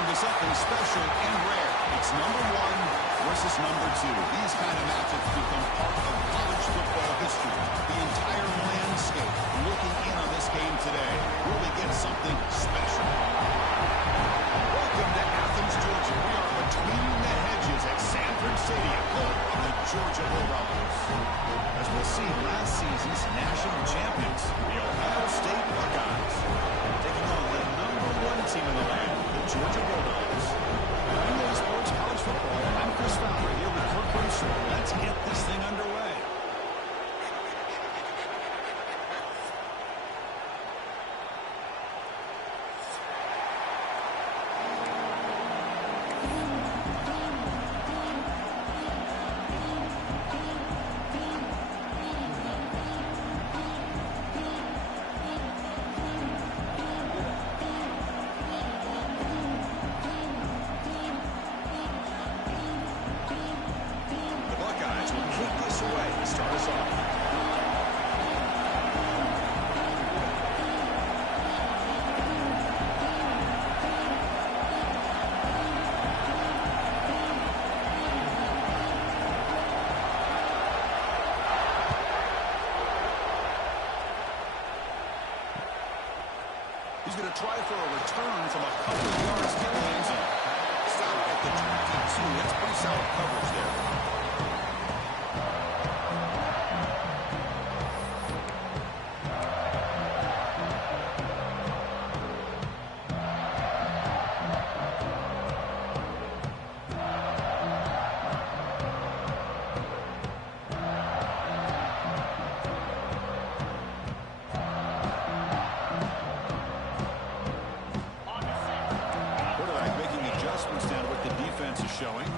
into something special and rare. It's number one versus number two. These kind of matchups become part of college football history. The entire landscape looking in on this game today. Will they get something special? Welcome to Athens, Georgia. We are between the hedges at Sanford Stadium, home of the Georgia Bulldogs. As we'll see, last season's national champions, the Ohio State Buckeyes, taking on the number one team in the land, the Georgia Bulldogs. New Sports College Football. I'm Chris Fowler here with Kirk Brewster. Let's get this thing underway. He's going to try for a return from a couple of yards to the end zone. Stop at the 22. That's pretty solid coverage there. Showing.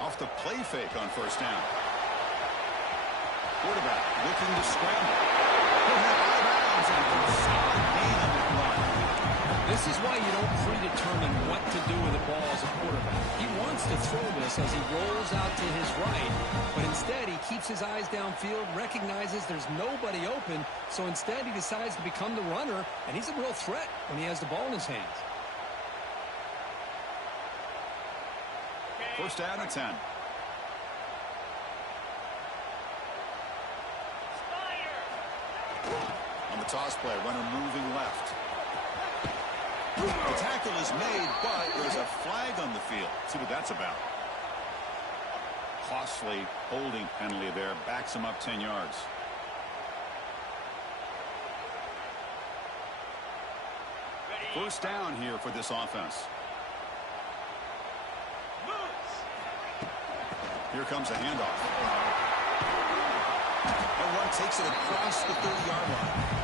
Off the play fake on first down. Quarterback looking to scramble. He'll have out of bounds and a solid gain on that run. This is why you don't predetermine what to do with the ball as a quarterback. He wants to throw this as he rolls out to his right, but instead he keeps his eyes downfield, recognizes there's nobody open, so instead he decides to become the runner, and he's a real threat when he has the ball in his hands. First down at 10. On the toss play, runner moving left. The tackle is made, but there's a flag on the field. See what that's about. Costly holding penalty there. Backs him up 10 yards. First down here for this offense. Here comes a handoff. And one takes it across the 30-yard line.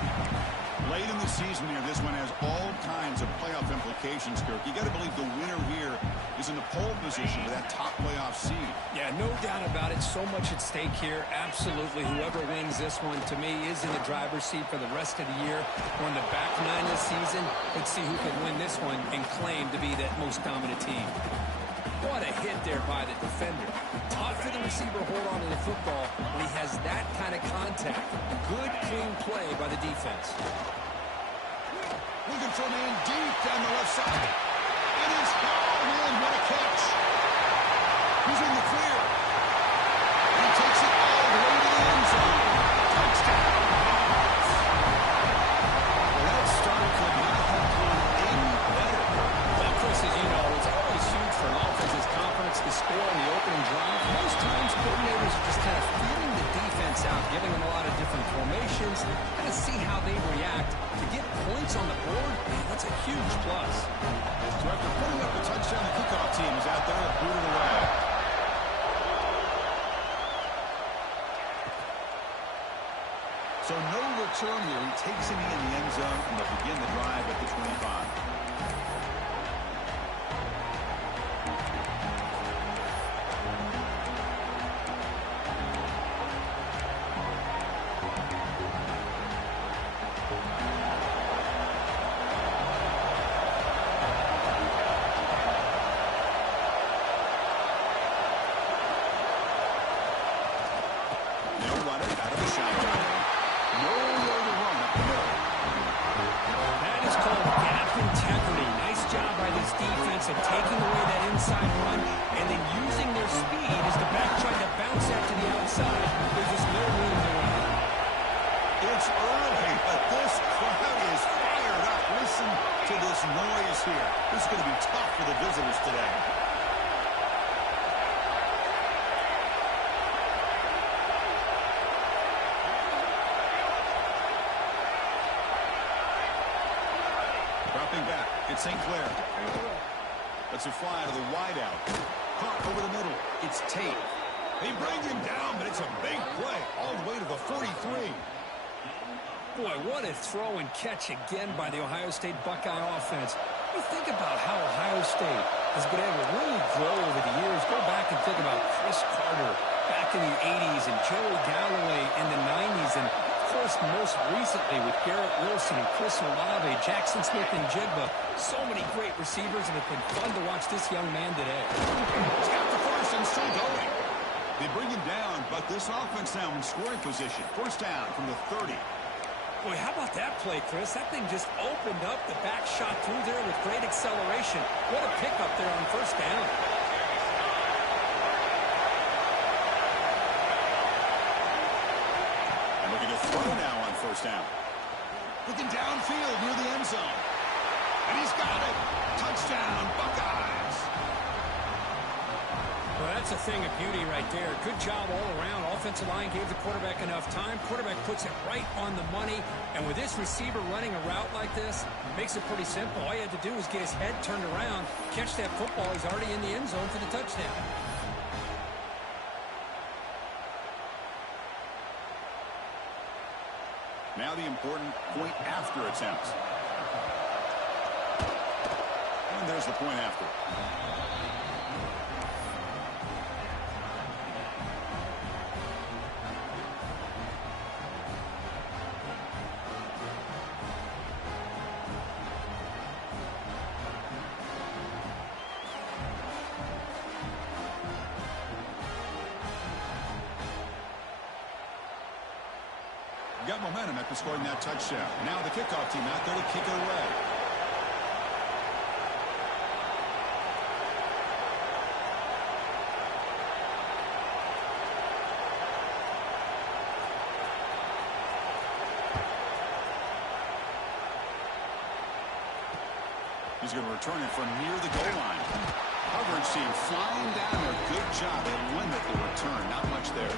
Late in the season here, this one has all kinds of playoff implications, Kirk. You got to believe the winner here is in the pole position for that top playoff seed. Yeah, no doubt about it. So much at stake here. Absolutely. Whoever wins this one, to me, is in the driver's seat for the rest of the year. We're in the back nine this season. Let's see who can win this one and claim to be that most dominant team. What a hit there by the defender. Tough for the receiver to hold on to the football when he has that kind of contact. Good, clean play by the defense. Looking for a man deep down the left side. It is hauled in. What a catch. He's in the clear. And he takes it all the way to the end zone. Touchdown. Well, that start could not have gone any better. Well, Chris, as you know, it's always huge for an offense's confidence to score on the opening drive. Most times, coordinators are just kind of feeling the defense out, giving them a lot of different formations, kind of see how they react. To get points on the board, man, that's a huge plus. So after putting up a touchdown, the kickoff team is out there to boot it away. So no return here. He takes it in the end zone, and they'll begin the drive at the 25. Nowhere to run up the middle. integrity. Nice job by this defense of taking away that inside run and then using their speed as the back tried to bounce that to the outside. There's just no room to run. It's early, but this crowd is fired up. Listen to this noise here. This is going to be tough for the visitors today. Dropping back, it's St. Clair. Lets it fly to the wideout. Caught over the middle. It's Tate. They bring him down, but it's a big play. All the way to the 43. Boy, what a throw and catch again by the Ohio State Buckeye offense. You think about how Ohio State has been able to really grow over the years. Go back and think about Chris Carter back in the 80s and Joey Galloway in the 90s. And, of course, most recently with Garrett Wilson and Chris Olave, Jackson Smith and Jigba. So many great receivers, and it's been fun to watch this young man today. He's got the first and still going. They bring him down, but this offense now in scoring position. First down from the 30. Boy, how about that play, Chris? That thing just opened up. The back shot through there with great acceleration. What a pickup there on first down. And looking to throw now on first down. Looking downfield near the end zone. And he's got it. Touchdown, Buckeyes. Well, that's a thing of beauty right there. Good job all around. Offensive line gave the quarterback enough time. Quarterback puts it right on the money. And with this receiver running a route like this, makes it pretty simple. All you had to do was get his head turned around, catch that football. He's already in the end zone for the touchdown. Now the important point after attempt. And there's the point after. Got momentum after scoring that touchdown. Now the kickoff team out there to kick it away. He's going to return it from near the goal line. Coverage team flying down there. Good job. They limit the return. Not much there.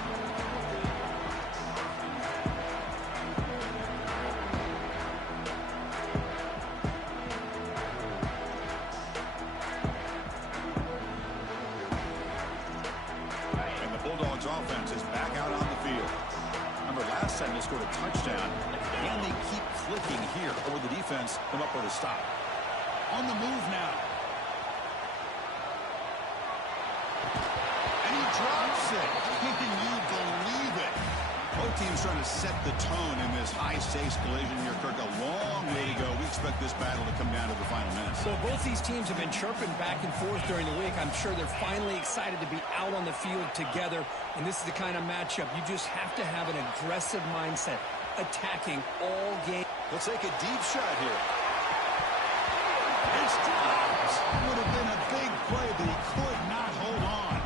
Offense is back out on the field. Remember, last time they scored a touchdown, and they keep clicking here, or the defense come up with a stop. On the move now. And he drops it. Can you believe it? Both teams trying to set the tone in this high-stakes collision here, Kirk. A long way to go. We expect this battle to come down to the final minutes. So both these teams have been chirping back and forth during the week. I'm sure they're finally excited to be out on the field together. And this is the kind of matchup you just have to have an aggressive mindset, attacking all game. Let's take a deep shot here. It's dropped. Would have been a big play, but he could not hold on.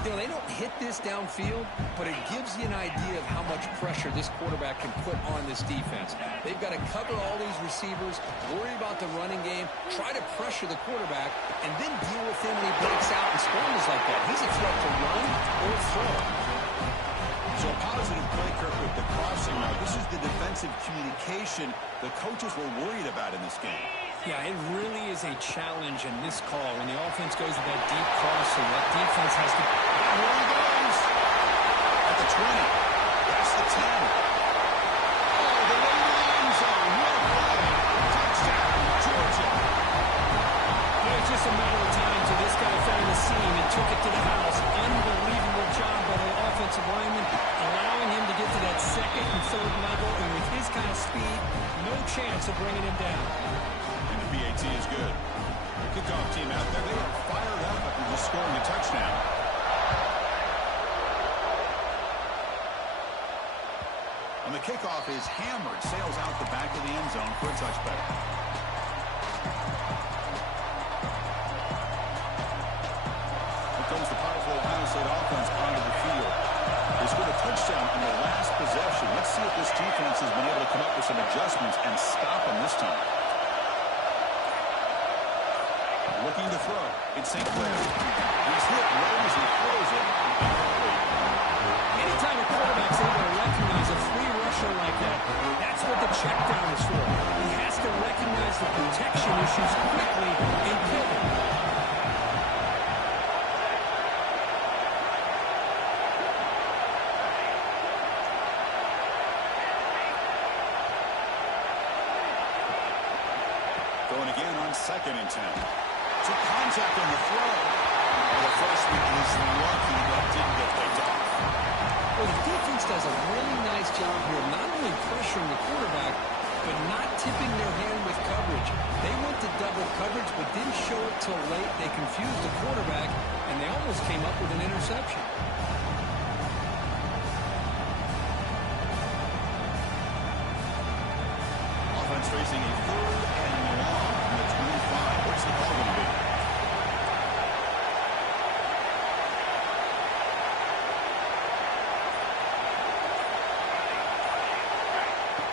You know, they don't hit this downfield, but it gives you an idea of how much pressure this quarterback can put on this defense. They've got to cover all these receivers, worry about the running game, try to pressure the quarterback, and then deal with him when he breaks out and scrambles like that. He's a threat to run or throw. So a positive play, Kirk, with the crossing route. This is the defensive communication the coaches were worried about in this game. Yeah, it really is a challenge in this call when the offense goes to that deep crossing. That defense has to... Here he goes. At the 20. That's the 10. Oh, the way to the end zone. What a play. Touchdown, Georgia. Yeah, it's just a matter of time till this guy found the seam and took it to the house. Unbelievable job by the offensive lineman, allowing him to get to that second and third level. And with his kind of speed, no chance of bringing him down. PAT is good. The kickoff team out there, they are fired up after just scoring a touchdown. And the kickoff is hammered, sails out the back of the end zone for a touchback. to throw. It's St. Clair. He's hit right as he throws it. Incomplete. Anytime a quarterback's able to recognize a free rusher like that, that's what the check down is for. He has to recognize the protection issues quickly and pivot. Going again on 2nd and 10. To contact on the throw. Well, the freshman is lucky that didn't get picked off. Well, the defense does a really nice job here, not only pressuring the quarterback, but not tipping their hand with coverage. They went to double coverage, but didn't show it till late. They confused the quarterback, and they almost came up with an interception. Offense facing a 3rd and long from the 25. What's the call going to be?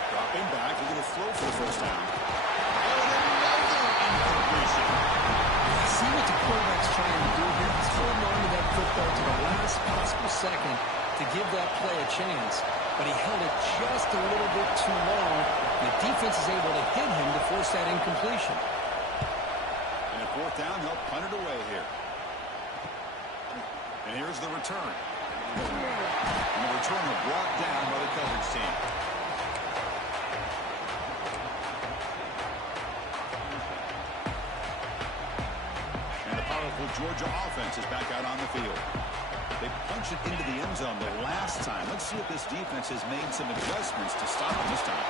Dropping back, looking to throw for the first down. Oh, and another incompletion. See what the quarterback's trying to do here. He's holding on to that football to the last possible second to give that play a chance, but he held it just a little bit too long. The defense is able to hit him to force that incompletion. And at 4th down, they'll punt it away here. And here's the return. And the returner brought down by the coverage team. And the powerful Georgia offense is back out on the field. They punched it into the end zone the last time. Let's see if this defense has made some adjustments to stop them this time.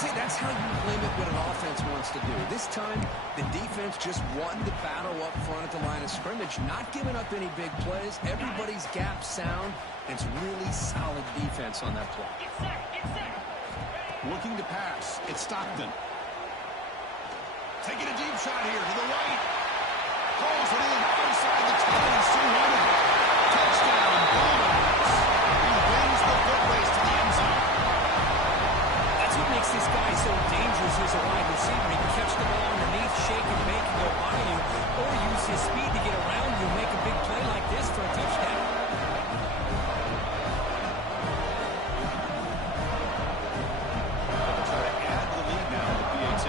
See, that's how you limit what an offense wants to do. This time, the defense just won the battle up front at the line of scrimmage, not giving up any big plays. Everybody's gap sound. It's really solid defense on that play. Looking to pass. It's Stockton. Taking a deep shot here to the right. Calls it in outside the 10. It's 200. Touchdown, Bulldogs. He wins the foot race to the end zone. That's what makes this guy so dangerous as a wide receiver. He can catch the ball underneath, shake and bake and go by you, or use his speed to get around you and make a big play like this for a touchdown. They'll try to add the lead now with PAT.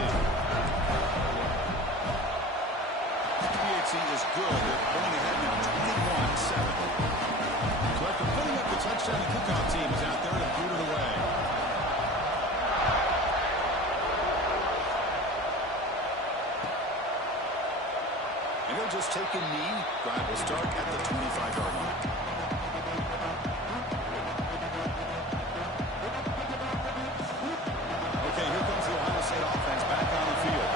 PAT is good. They're going ahead now 21-7. So after putting up the touchdown, the kickoff team is out there to boot it away. And he'll just take a knee. Drive will start at the 25-yard line. Okay, here comes the Ohio State offense back on the field.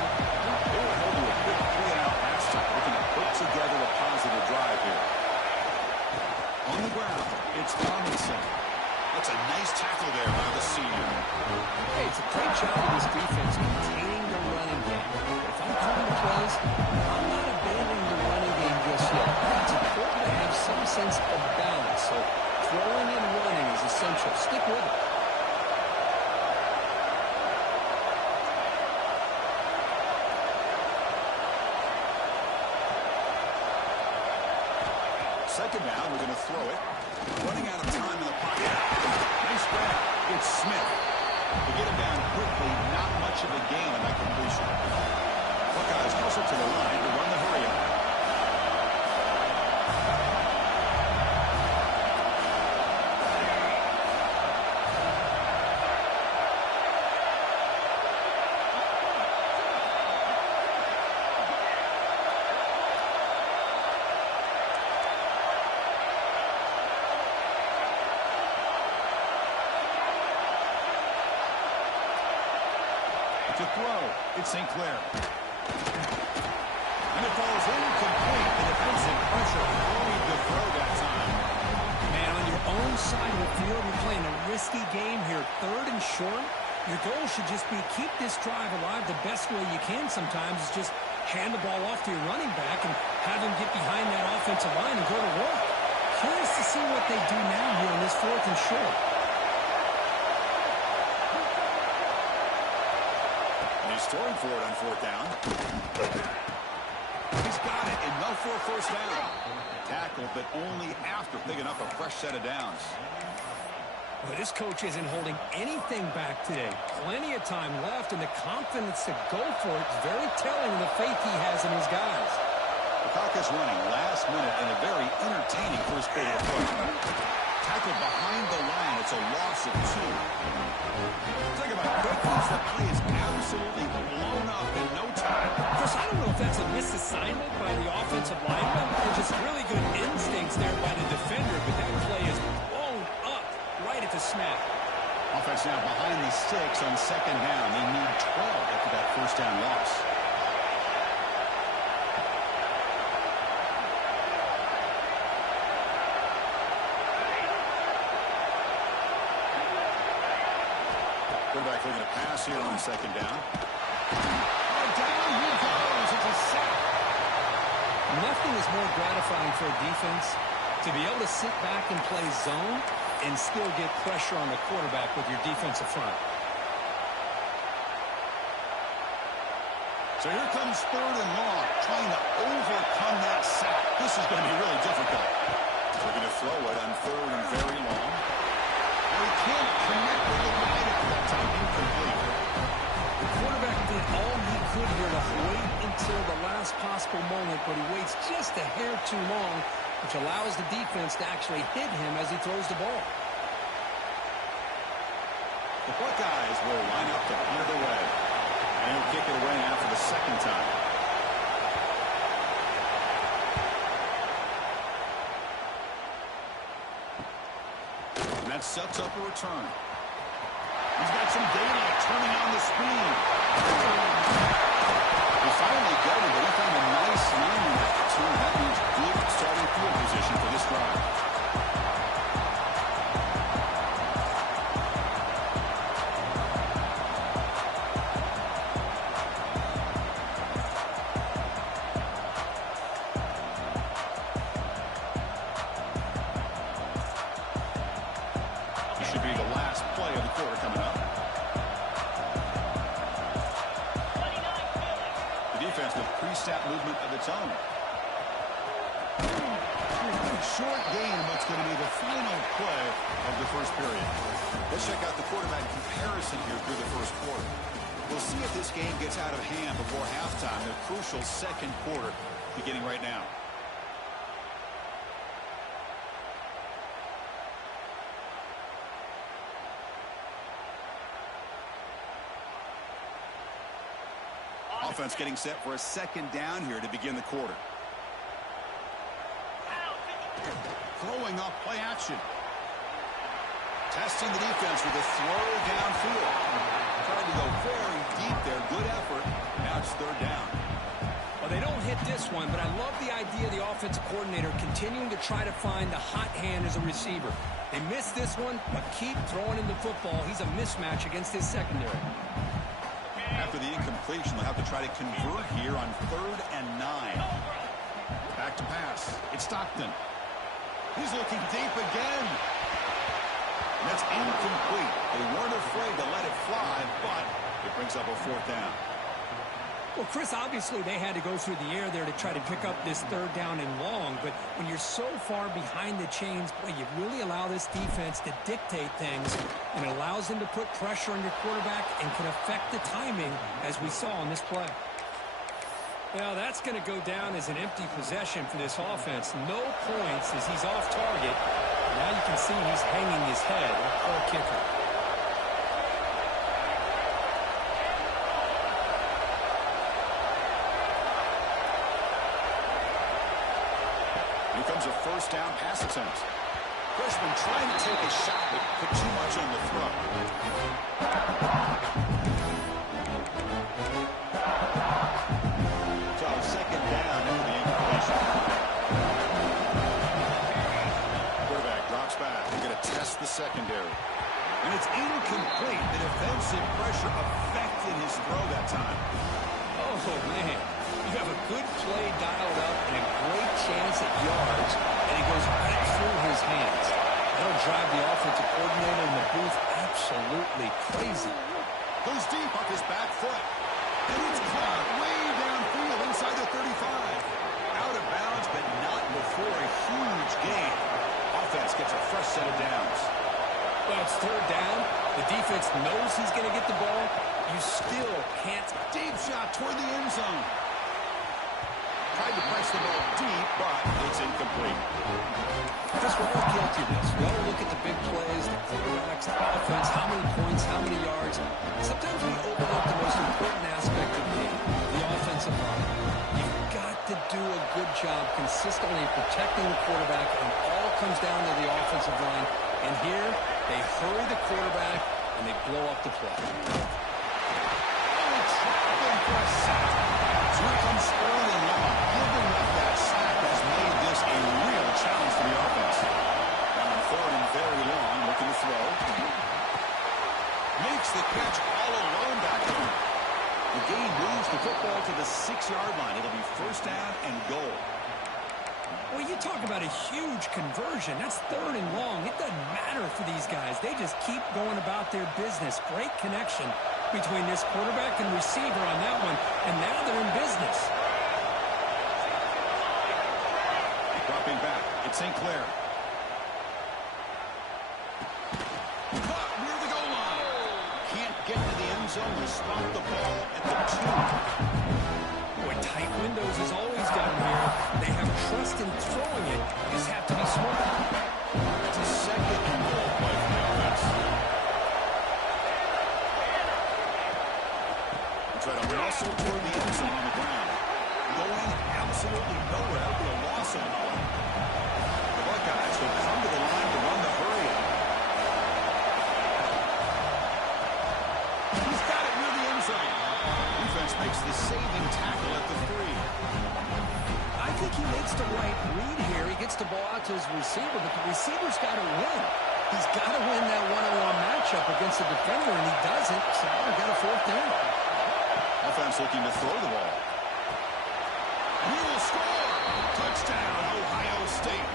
They were held to a quick 3-and-out last time, looking to put together a positive drive here. On the ground, it's Tomlinson. That's a nice tackle there by the senior. Hey, it's a great job of this defense containing the running game. If I'm calling the plays, I'm not abandoning the running game just yet. It's important to have some sense of balance, so throwing and running is essential. Stick with it. Second down, we're going to throw it. Running out of time in the pocket. Nice grab. It's Smith. To get him down quickly, not much of a gain on that completion. Buckeyes hustle to the line to run the hurry up. To throw, it's St. Clair. And it falls incomplete. The defensive pressure hurried the throw that time. Man, on your own side of the field, you're playing a risky game here. 3rd and short. Your goal should just be keep this drive alive the best way you can sometimes is just hand the ball off to your running back and have him get behind that offensive line and go to work. Curious to see what they do now here on this 4th and short. He's throwing for it on 4th down. got it, enough for a first down. Tackled, but only after picking up a fresh set of downs. Well, this coach isn't holding anything back today. Plenty of time left, and the confidence to go for it is very telling of the faith he has in his guys. The clock is running last minute in a very entertaining first quarter of play. Tackled behind the line. It's a loss of 2. Talk about quick moves. The play is absolutely blown up in no time. Chris, I don't know if that's a misassignment by the offensive lineman or just really good instincts there by the defender, but that play is blown up right at the snap. Offense now behind the 6 on second down. They need 12 after that first down loss. Quarterback looking to pass here on second down. Down he goes. It's a sack. Nothing is more gratifying for a defense to be able to sit back and play zone and still get pressure on the quarterback with your defensive front. So here comes 3rd and long, trying to overcome that sack. This is going to be really difficult. Looking to throw it on 3rd and very long. And he can't connect with the line at that time. Incomplete. The quarterback did all he could here to wait until the last possible moment, but he waits just a hair too long, which allows the defense to actually hit him as he throws the ball. The Buckeyes will line up to punt it away. And he'll kick it away now for the second time. And that sets up a return. He's got some daylight turning on the speed. He finally got it, but he found a nice landing after 2. That means good starting field position for this drive. This should be the last play of the quarter coming up. The defense with pre-snap movement of its own. Short game, what's going to be the final play of the first period. Let's check out the quarterback comparison here through the first quarter. We'll see if this game gets out of hand before halftime. The crucial second quarter beginning right now. Offense getting set for a second down here to begin the quarter. Throwing off play action. Testing the defense with a throw downfield. Trying to go very deep there. Good effort. Now it's 3rd down. Well, they don't hit this one, but I love the idea of the offensive coordinator continuing to try to find the hot hand as a receiver. They missed this one, but keep throwing him the football. He's a mismatch against his secondary. After the incompletion, they'll have to try to convert here on 3rd and 9. Back to pass. It's Stockton. He's looking deep again. And that's incomplete. They weren't afraid to let it fly, but it brings up a 4th down. Well, Chris, obviously they had to go through the air there to try to pick up this 3rd down and long, but when you're so far behind the chains, boy, you really allow this defense to dictate things, and it allows them to put pressure on your quarterback and can affect the timing, as we saw on this play. Well, that's going to go down as an empty possession for this offense. No points as he's off target. Now you can see he's hanging his head. Poor kicker. Here comes a first down pass attempt. Freshman trying to take a shot, but put too much on the throw. So second down into the incompletion. Quarterback drops back. They're going to test the secondary. And it's incomplete. The defensive pressure affected his throw that time. Oh, man. You have a good play dialed up and a great chance at yards, and it goes right through his hands. That'll drive the offensive coordinator in the booth absolutely crazy. Goes deep off his back foot. And it's caught way downfield inside the 35. for a huge gain. Offense gets a fresh set of downs. Well, it's third down. The defense knows he's going to get the ball. You still can't. Deep shot toward the end zone. Tried to press the ball deep, but it's incomplete. Just we're all guilty of this. We all look at the big plays, the quarterbacks, the offense, how many points, how many yards. Sometimes we overlook the most important aspect of the game, the offensive line. You've got to do a good job consistently protecting the quarterback, and it all comes down to the offensive line. And here, they hurry the quarterback, and they blow up the play. Oh, trapping for a sack. So here comes early long. Giving up that sack has made this a real challenge for the offense. Now on third and very long, looking to throw. Makes the catch all alone back there. The game moves the football to the 6-yard line. It'll be first down and goal. Well, you talk about a huge conversion. That's third and long. It doesn't matter for these guys. They just keep going about their business. Great connection between this quarterback and receiver on that one, and now they're in business. Dropping back, it's St. Clair. Caught near the goal line. Can't get to the end zone to spot the ball at the 2. Boy, tight windows is always down here. They have trust in throwing it. You just have to be smart. It's a second and goal play for the offense. Try to muscle toward the end zone on the ground. Going absolutely nowhere. That'll be a loss on the play. The Buckeyes will come to the line to run the hurry up. He's got it near the end zone. Defense makes the saving tackle at the 3. I think he makes the right read here. He gets the ball out to his receiver, but the receiver's got to win. He's got to win that one-on-one matchup against the defender, and he doesn't, so we got a fourth down. Offense looking to throw the ball. He will score! Touchdown, Ohio State.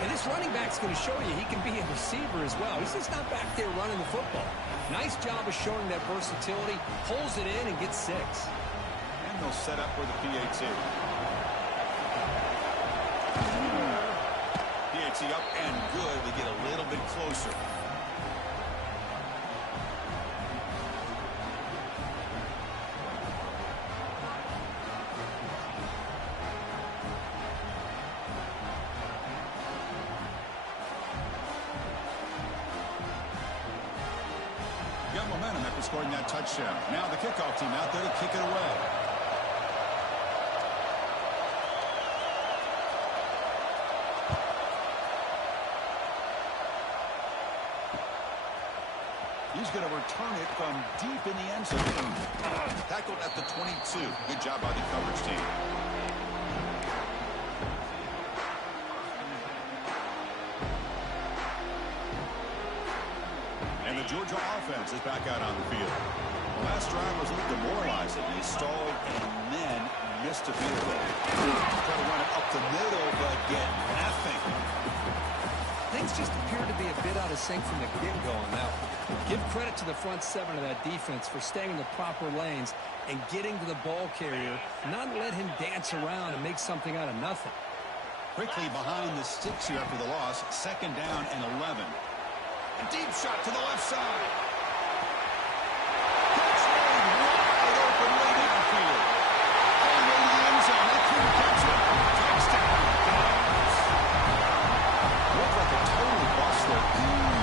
And this running back's going to show you he can be a receiver as well. He's just not back there running the football. Nice job of showing that versatility. Pulls it in and gets 6. And they'll set up for the PAT. PAT up and good. They get a little bit closer. Got momentum after scoring that touchdown. Now the kickoff team out there to kick it away. He's going to return it from deep in the end zone. Tackled at the 22. Good job by the coverage team. And the Georgia offense is back out on the field. The last drive was a little demoralizing. They stalled and then missed a field goal. Try to run it up the middle, but get nothing. Things just appear to be a bit out of sync from the get-go on that one. Give credit to the front 7 of that defense for staying in the proper lanes and getting to the ball carrier, not let him dance around and make something out of nothing. Quickly behind the sticks here after the loss. Second down and 11. A deep shot to the left side. That's made wide open way downfield. All the way to the end zone. They couldn't catch it. Touchdown. Looked like a total bust there.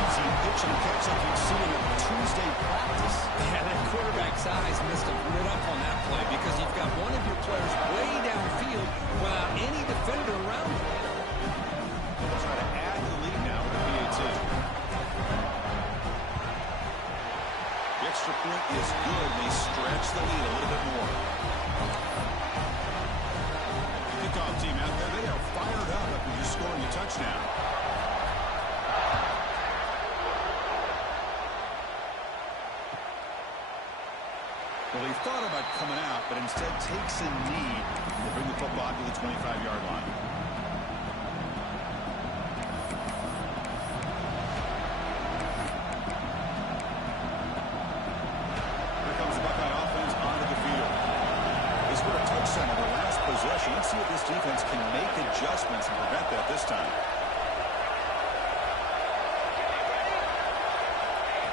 Easy pitch and catch like you'd see in a Tuesday practice. Yeah, that quarterback's eyes must have lit up on that play because you've got one of your players way downfield without any defender around him. They'll try to add to the lead now with the PAT. The extra point is good. They stretch the lead a little bit more. The kickoff team out there, they are fired up after just scoring a touchdown. Well, he thought about coming out, but instead takes a knee to bring the football to the 25-yard line. Here comes the Buckeye offense onto the field. They scored a touchdown on their last possession. Let's see if this defense can make adjustments and prevent that this time.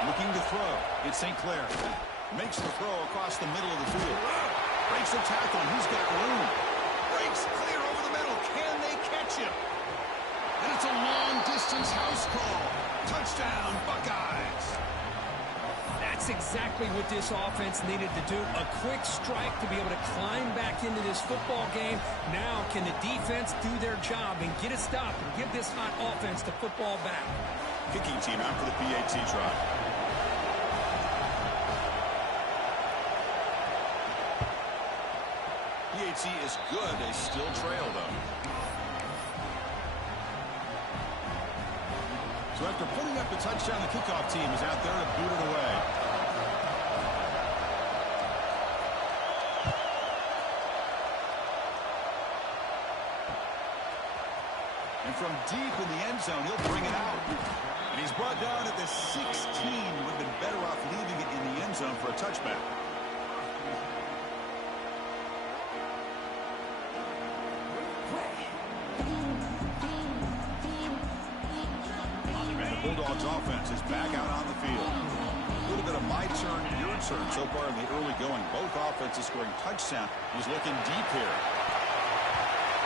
Looking to throw. It's St. Clair. Makes the throw across the middle of the field. Breaks the tackle, and he's got room. Breaks clear over the middle. Can they catch him? And it's a long-distance house call. Touchdown, Buckeyes. That's exactly what this offense needed to do. A quick strike to be able to climb back into this football game. Now can the defense do their job and get a stop and give this hot offense the football back? Kicking team out for the PAT try. PAT is good. They still trail, though. So after putting up the touchdown, the kickoff team is out there to boot it away. And from deep in the end zone, he'll bring it out. And he's brought down at the 16. Would have been better off leaving it in the end zone for a touchback. Bulldogs offense is back out on the field. A little bit of my turn, your turn so far in the early going. Both offenses scoring touchdown. He's looking deep here.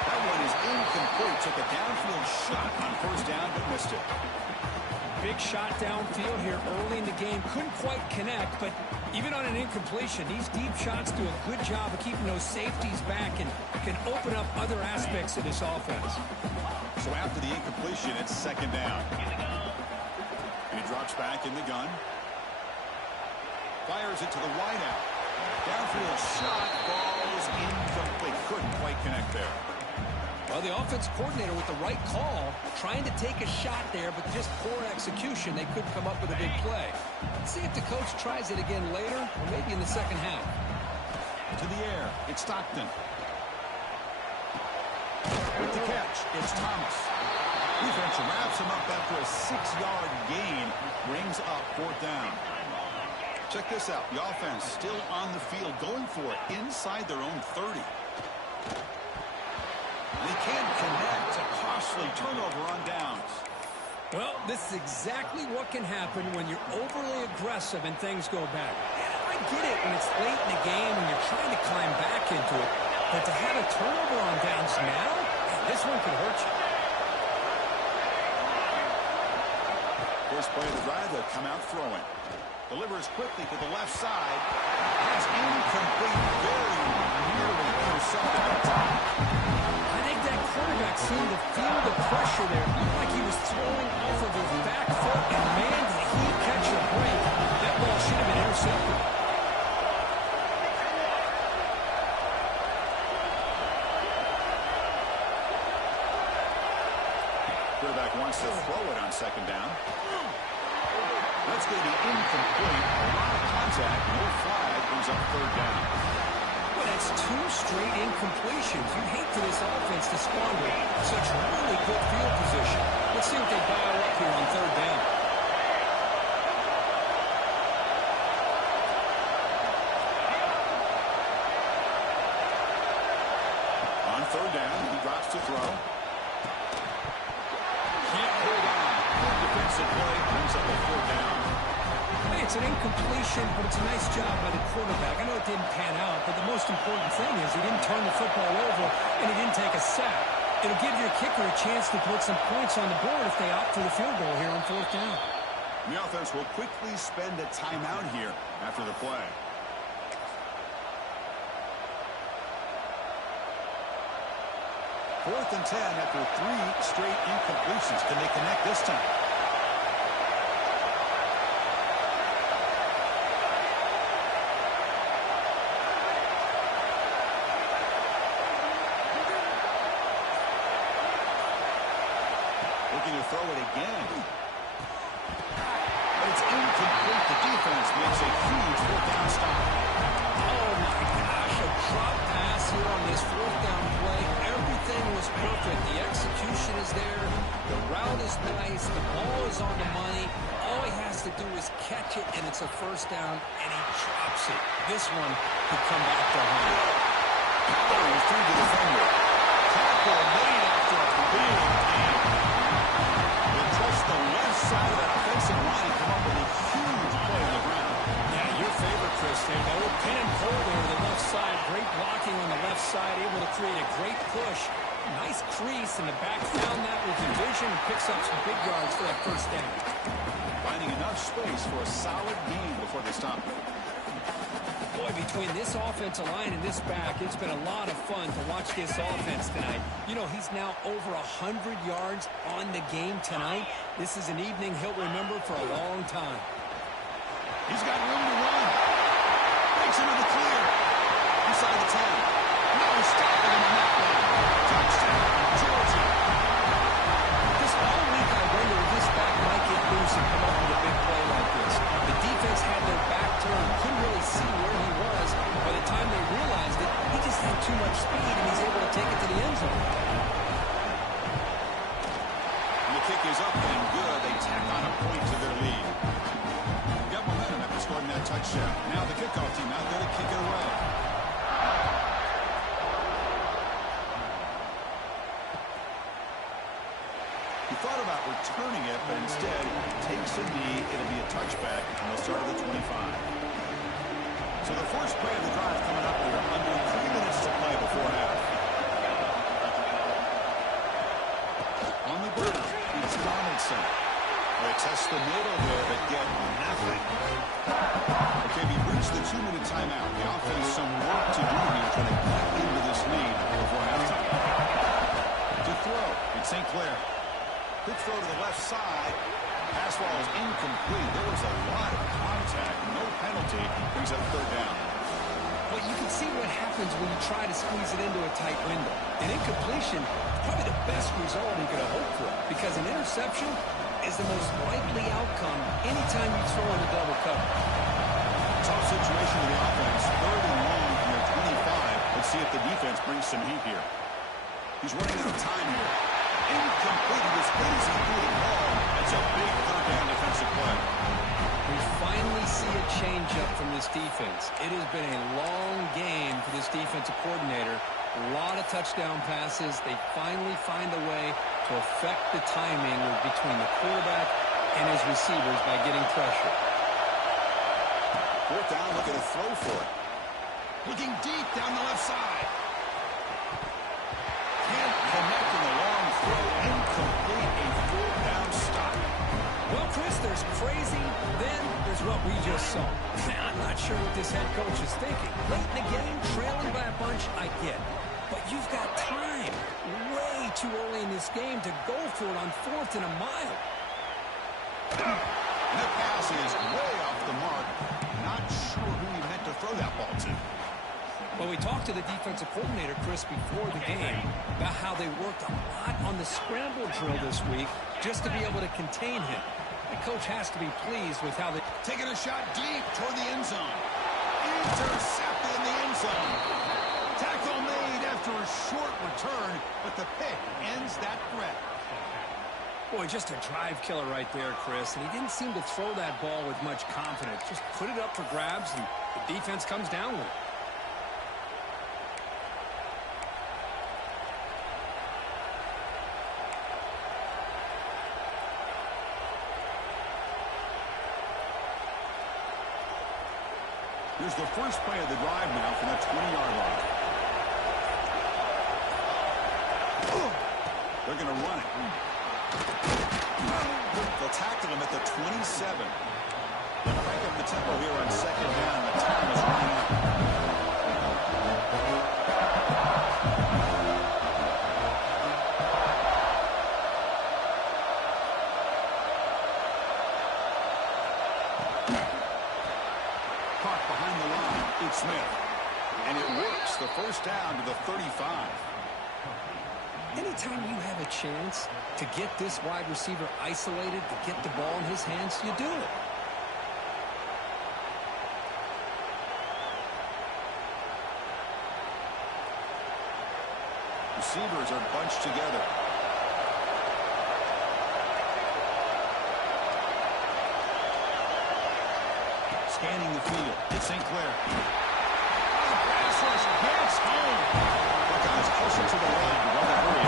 That one is incomplete. Took a downfield shot on first down, but missed it. Big shot downfield here early in the game. Couldn't quite connect, but even on an incompletion, these deep shots do a good job of keeping those safeties back and can open up other aspects of this offense. So after the incompletion, it's second down. And he drops back in the gun. Fires it to the wideout. Downfield shot falls incomplete. Couldn't quite connect there. Well, the offense coordinator with the right call, trying to take a shot there, but just poor execution. They couldn't come up with a big play. Let's see if the coach tries it again later, or maybe in the second half. To the air, it's Stockton. With the catch, it's Thomas. Defense wraps him up after a 6-yard gain, brings up fourth down. Check this out. The offense still on the field, going for it inside their own 30. They can't connect. A costly turnover on downs. Well, this is exactly what can happen when you're overly aggressive and things go bad. I get it when it's late in the game and you're trying to climb back into it. But to have a turnover on downs now, this one could hurt you. First play of the drive, they'll come out throwing. Delivers quickly to the left side. That's incomplete. Very nearly intercepted that time. I think that quarterback seemed to feel the pressure there. Looked like he was throwing off of his back foot, and man, did he catch a break. That ball should have been intercepted. Quarterback wants to throw it on second down. That's going to be incomplete. A lot of contact. No flag. Brings up third down. Well, that's two straight incompletions. You'd hate for this offense to squander such really good field position. Let's see what they dial up here on third down. On third down, he drops to throw. Can't hold on. Good defensive play. Brings up a fourth down. Hey, it's an incompletion, but it's a nice job by the quarterback. I know it didn't pan out, but the most important thing is he didn't turn the football over and he didn't take a sack. It'll give your kicker a chance to put some points on the board if they opt for the field goal here on fourth down. The offense will quickly spend a timeout here after the play. Fourth and 10 after 3 straight incompletions. Can they connect this time? Looking to throw it again. But it's incomplete. The defense makes a huge fourth down stop. Oh, my gosh. A drop pass here on this fourth down play. Everything was perfect. The execution is there. The route is nice. The ball is on the money. All he has to do is catch it, and it's a first down, and he drops it. This one could come back to home. Powering through the defender. tackle made after a big game. They trust the left side of that offensive line and come up with a huge play on the ground. Yeah, your favorite, Chris. They go pin and pull there to the left side. Great blocking on the left side, able to create a great push. Nice crease, and the back found that with the vision and picks up some big yards for that first down. Finding enough space for a solid gain before they stop. Boy, between this offensive line and this back, it's been a lot of fun to watch this offense tonight. You know, he's now over 100 yards on the game tonight. This is an evening he'll remember for a long time. He's got room to run. Breaks into the clear. Inside the 10. No stopping him on that one. Touchdown, Georgia. This all week I wonder if this back might get loose and come up with a big play like this. The defense had their back turned, couldn't really see where he was. By the time they realized it, he just had too much speed, and he's able to take it to the end zone. And the kick is up and good. They tack on a point to their lead. Got momentum after scoring that touchdown. Now the kickoff team out there to kick it away. He thought about returning it, but instead takes a knee. It'll be a touchback, and they'll start at the 25. So the first play of the drive coming up here. Under 3 minutes to play before half. On the burner, it's Donaldson. They test the middle there, but get nothing. Okay, we reached the 2-minute timeout. The offense some work to do here, trying to get into this lead before halftime. To throw, it's St. Clair. Quick throw to the left side. Pass ball is incomplete. There was a lot of contact. No penalty. Brings up third down. Well, you can see what happens when you try to squeeze it into a tight window. An incompletion is probably the best result you could have hoped for, because an interception is the most likely outcome anytime you throw in a double cover. Tough situation to the offense. Third and long from their 25. Let's see if the defense brings some heat here. He's running out of time here. Incomplete as good as he threw the ball. It's a big third down defensive play. We finally see a change-up from this defense. It has been a long game for this defensive coordinator. A lot of touchdown passes. They finally find a way to affect the timing between the quarterback and his receivers by getting pressure. Fourth down, looking to throw for it. Looking deep down the left side. Can't connect in the long throw. Incomplete, a fourth down stop. Well, Chris, there's crazy, then there's what we just saw. I'm not sure what this head coach is thinking. Late in the game, trailing by a bunch, I get it. But you've got time, way too early in this game, to go for it on 4th and a mile. And that pass is way off the mark. Not sure who he meant to throw that ball to. Well, we talked to the defensive coordinator, Chris, before the game about how they worked a lot on the scramble drill this week just to be able to contain him. The coach has to be pleased with how they... Taking a shot deep toward the end zone. Intercepted in the end zone. Tackle made after a short return, but the pick ends that threat. Boy, just a drive killer right there, Chris. And he didn't seem to throw that ball with much confidence. Just put it up for grabs, and the defense comes down with it. Here's the first play of the drive now from that 20-yard line. They're going to run it. They'll tackle him at the 27. They'll crank up the tempo here on second down. The time is running out. Caught behind the line. It's Smith. And it works. The first down to the 35. Anytime you have a chance to get this wide receiver isolated, to get the ball in his hands, you do it. Receivers are bunched together. Scanning the field. It's St. Clair. Oh, pass rush gets home. The guy's closer to the line to run the hurry.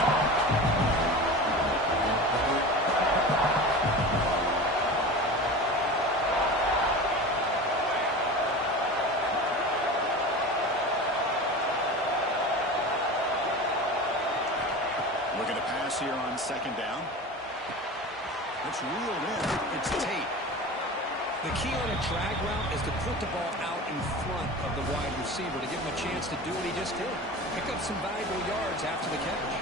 here on second down. It's reeled in. It's Tate. The key on a drag route is to put the ball out in front of the wide receiver to give him a chance to do what he just did. Pick up some valuable yards after the catch.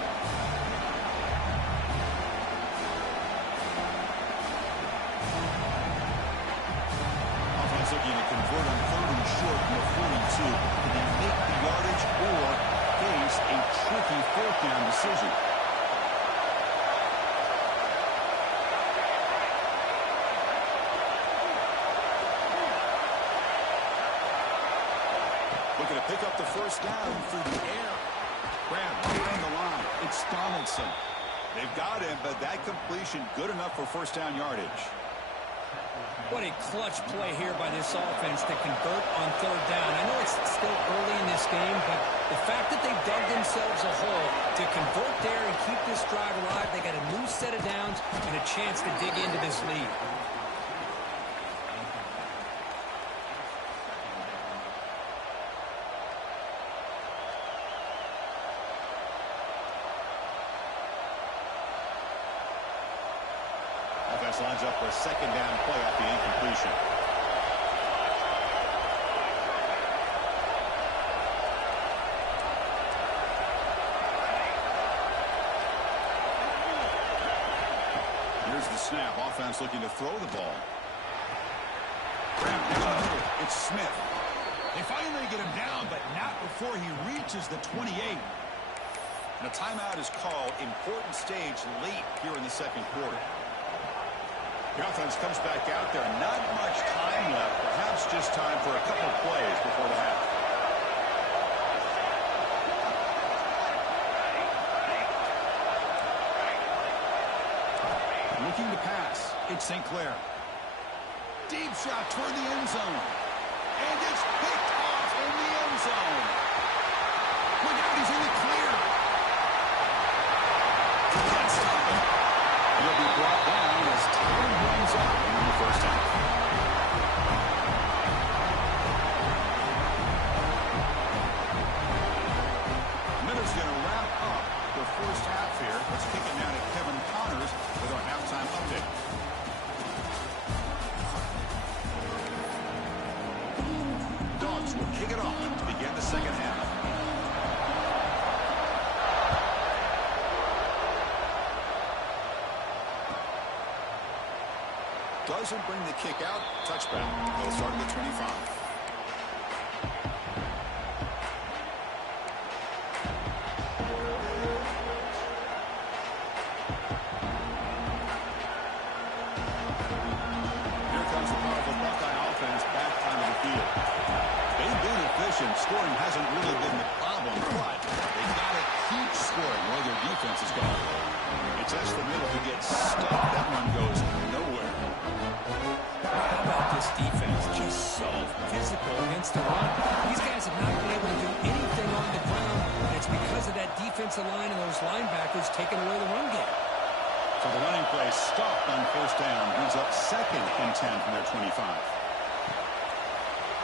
Offense looking to convert on 3rd and short from the 42. Can they make the yardage or face a tricky 4th down decision? Looking to pick up the 1st down through the air. Grab right on the line. It's Donaldson. They've got him, but that completion good enough for 1st down yardage. What a clutch play here by this offense to convert on 3rd down. I know it's still early in this game, but the fact that they dug themselves a hole to convert there and keep this drive alive, they got a new set of downs and a chance to dig into this lead. Offense lines up for a 2nd down play off the incompletion. Here's the snap. Offense looking to throw the ball. Grab down the middle. It's Smith. They finally get him down, but not before he reaches the 28. And a timeout is called. Important stage late here in the 2nd quarter. The offense comes back out there. Not much time left. Perhaps just time for a couple of plays before the half. Looking to pass. It's St. Clair. Deep shot toward the end zone. And it's picked off in the end zone. Look out, he's in the clear. Can't stop him. He'll be brought down as time runs out in the 1st half. Miller's going to wrap up the 1st half here. Let's kick it now to Kevin Connors with our halftime update. Dogs will kick it off to begin the 2nd half. Doesn't bring the kick out. Touchback. They'll start at the 25. Here comes the powerful Buckeye offense back onto the field. They've been efficient. Scoring hasn't really been the problem, but they've got to keep scoring where their defense is going. It's Espinal who gets stuck. That one goes nowhere. How about this defense? Just so physical against the run. These guys have not been able to do anything on the ground, and it's because of that defensive line and those linebackers taking away the run game. So the running play stopped on 1st down. Brings up 2nd and 10 from their 25.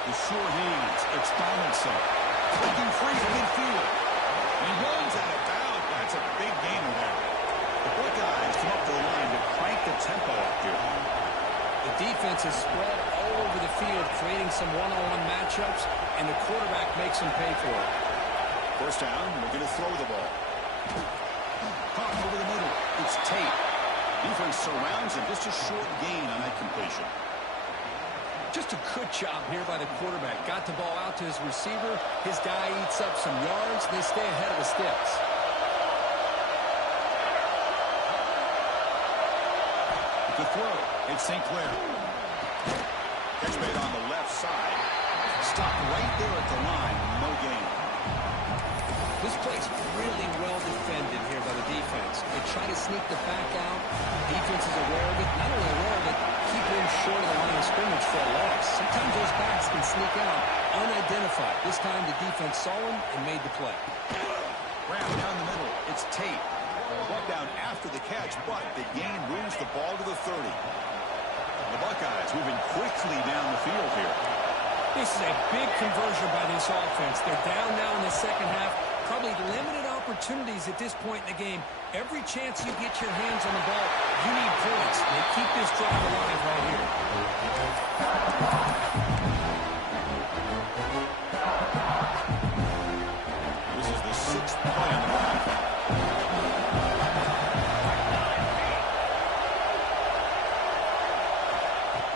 The sure hands. It's Donaldson. Breaking free to midfield. He runs out of bounds. That's a big gain there. The Buckeyes come up to the line to crank the tempo up here. The defense is spread all over the field, creating some one-on-one matchups, and the quarterback makes them pay for it. 1st down, we're going to throw the ball. Caught over the middle. It's Tate. Defense surrounds him. Just a short gain on that completion. Just a good job here by the quarterback. Got the ball out to his receiver. His guy eats up some yards. They stay ahead of the sticks. The throw. It's St. Clair. Catch made on the left side. Stopped right there at the line. No gain. This play's really well defended here by the defense. They try to sneak the back out. The defense is aware of it. Not only aware of it, keep him short of the line of scrimmage for a loss. Sometimes those backs can sneak out unidentified. This time the defense saw him and made the play. Grab down the middle. It's Tate. Brought down after the catch, but the gain moves the ball to the 30. The Buckeyes moving quickly down the field here. This is a big conversion by this offense. They're down now in the 2nd half. Probably limited opportunities at this point in the game. Every chance you get your hands on the ball, you need points. They keep this drive alive right here. This is the 6th play on the drive.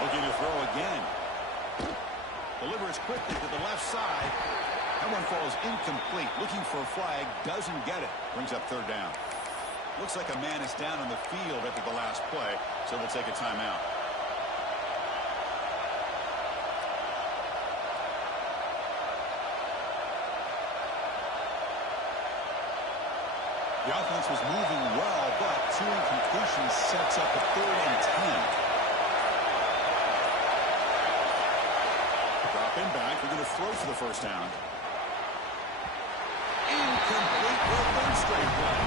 Looking to throw again. Delivers quickly to the left side. That one falls incomplete. Looking for a flag. Doesn't get it. Brings up 3rd down. Looks like a man is down on the field after the last play, so they'll take a timeout. The offense was moving well, but 2 incompletions sets up a 3rd and 10. Drop in back. We're going to throw for the 1st down. Incomplete for a 3rd straight play.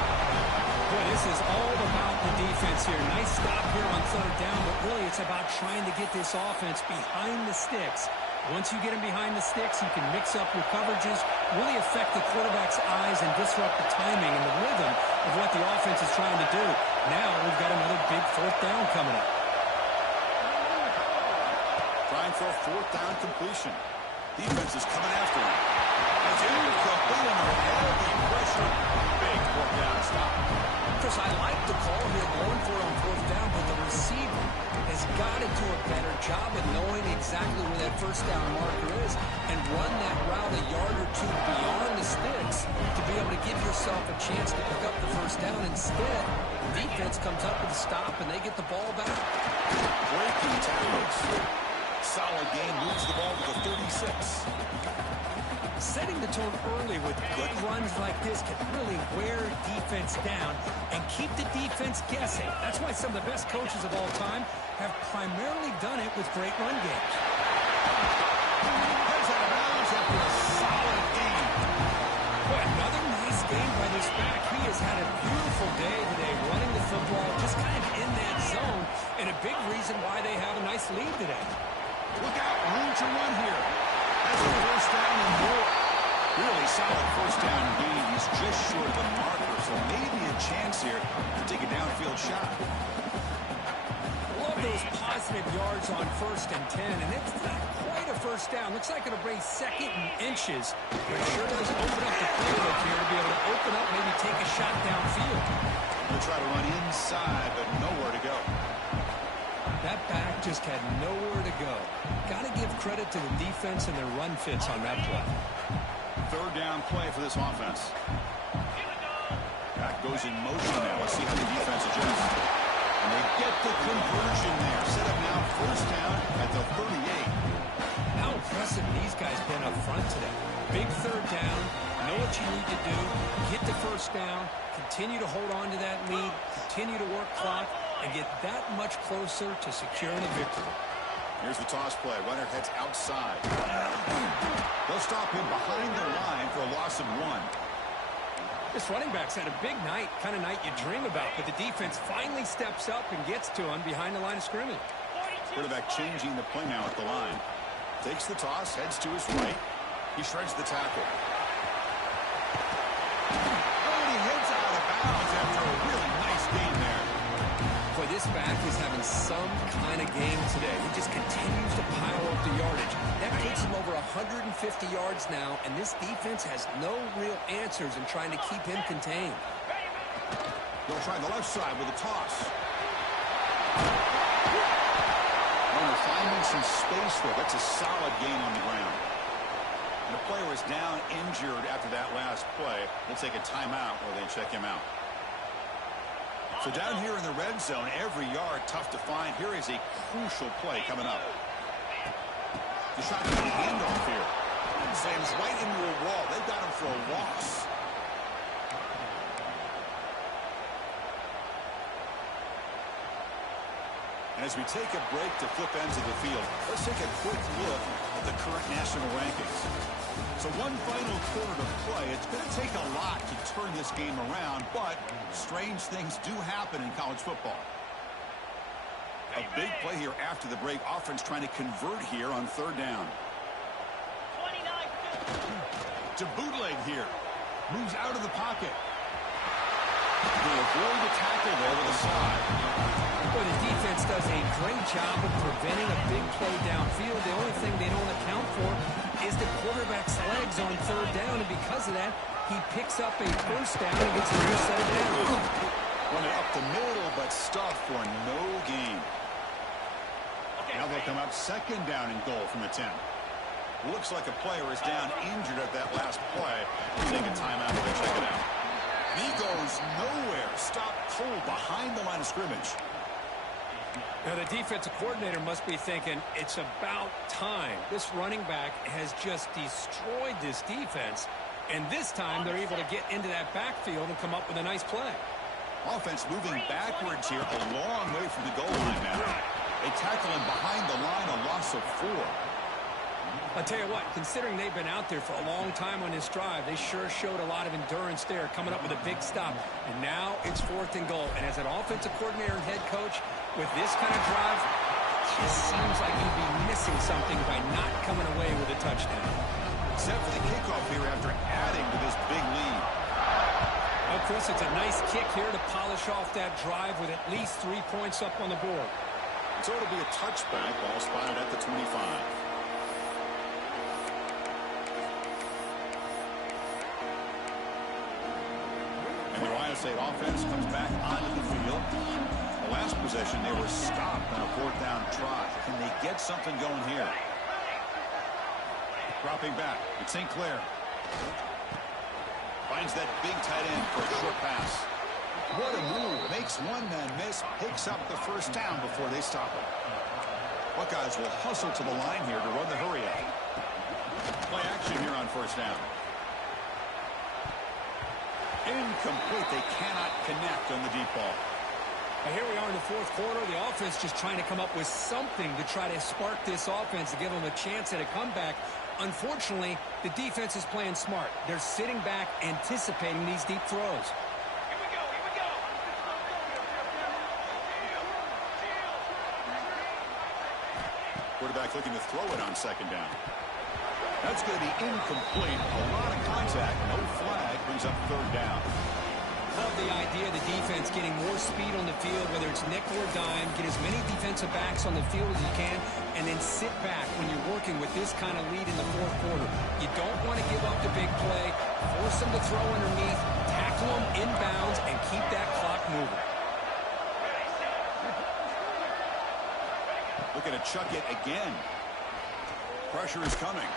Boy, this is all about the defense here. Nice stop here on 3rd down, but really it's about trying to get this offense behind the sticks. Once you get him behind the sticks, you can mix up your coverages, really affect the quarterback's eyes and disrupt the timing and the rhythm of what the offense is trying to do. Now we've got another big 4th down coming up. Trying for a 4th down completion. Defense is coming after him. It's incomplete under heavy pressure. Big 4th down stop. Chris, I like the call here going for it on 4th down, but the receiver has got to do a better job of knowing exactly where that 1st down marker is and run that route a yard or 2 beyond the sticks to be able to give yourself a chance to pick up the 1st down. Instead, the defense comes up with a stop and they get the ball back. Breaking tackles. Solid game, moves the ball to the 36. Setting the tone early with good runs like this can really wear defense down and keep the defense guessing. That's why some of the best coaches of all time have primarily done it with great run games. Heads out of bounds after a solid game. Boy, another nice game by this back. He has had a beautiful day today running the football, just kind of in that zone, and a big reason why they have a nice lead today. Look out, room to run here. That's a 1st down and more. Really solid 1st down gain. He's just short of the marker, so maybe a chance here to take a downfield shot. Love those positive yards on 1st and 10, and it's not quite a 1st down. Looks like it'll bring 2nd and inches, but it sure does open up the playbook here to be able to open up, maybe take a shot downfield. He'll try to run inside, but nowhere to go. That back just had nowhere to go. Got to give credit to the defense and their run fits on that play. 3rd down play for this offense. Back goes in motion now. Let's see how the defense adjusts. And they get the conversion there. Set up now 1st down at the 38. How impressive these guys been up front today. Big 3rd down. Know what you need to do. Get the 1st down. Continue to hold on to that lead. Continue to work clock. And get that much closer to securing a victory. Here's the toss play. Runner heads outside. They'll stop him behind the line for a loss of 1. This running back's had a big night, kind of night you dream about, but the defense finally steps up and gets to him behind the line of scrimmage. Quarterback changing the play now at the line. Takes the toss, heads to his right. He shreds the tackle. Oh, and he heads out of bounds after a really nice game there. Boy, this back is having some kind of game today. He just continues to pile up the yardage. That puts him over 150 yards now, and this defense has no real answers in trying to keep him contained. They'll try the left side with a toss. Runner finding some space there. That's a solid game on the ground. And the player is down injured after that last play. We'll take a timeout while they check him out. So down here in the red zone, every yard tough to find. Here is a crucial play coming up. The shotgun handoff here. Slams right into a wall. They've got him for a loss. And as we take a break to flip ends of the field, let's take a quick look at the current national rankings. So one final quarter to play. It's going to take a lot to turn this game around, but strange things do happen in college football. A big play here after the break. Offense trying to convert here on 3rd down. To bootleg here. Moves out of the pocket. They avoid the tackle there with a slide. Well, the defense does a great job of preventing a big play downfield. The only thing they don't account for is the quarterback's legs on third down, and because of that, he picks up a first down and gets a new set of downs. Running up the middle, but stuffed for no gain. Now they'll come up second down and goal from the 10. Looks like a player is down injured at that last play. We'll take a timeout to check it out. He goes nowhere. Stopped cold behind the line of scrimmage. Now, the defensive coordinator must be thinking, it's about time. This running back has just destroyed this defense, and this time they're able to get into that backfield and come up with a nice play. Offense moving backwards here, a long way from the goal line now. They tackle him behind the line, a loss of 4. I'll tell you what, considering they've been out there for a long time on this drive, they sure showed a lot of endurance there, coming up with a big stop. And now it's 4th and goal. And as an offensive coordinator and head coach, with this kind of drive, it just seems like you'd be missing something by not coming away with a touchdown. Except for the kickoff here after adding to this big lead. Well, Chris, it's a nice kick here to polish off that drive with at least 3 points up on the board. So it'll be a touchback, ball spotted at the 25. And the Ohio State offense comes back onto the field. The last possession, they were stopped on a 4th down try. Can they get something going here? Dropping back, it's St. Clair. Finds that big tight end for a short pass. What a move. Makes one man miss, picks up the first down before they stop him. Buckeyes will hustle to the line here to run the hurry up. Play action here on 1st down. Incomplete. They cannot connect on the deep ball. Now here we are in the 4th quarter. The offense just trying to come up with something to try to spark this offense to give them a chance at a comeback. Unfortunately, the defense is playing smart. They're sitting back, anticipating these deep throws. Quarterback looking to throw it on 2nd down. That's going to be incomplete. A lot of contact. No flag. Brings up 3rd down. Love the idea of the defense getting more speed on the field, whether it's nickel or dime. Get as many defensive backs on the field as you can, and then sit back when you're working with this kind of lead in the 4th quarter. You don't want to give up the big play. Force them to throw underneath. Tackle them inbounds and keep that clock moving. Looking to chuck it again. Pressure is coming.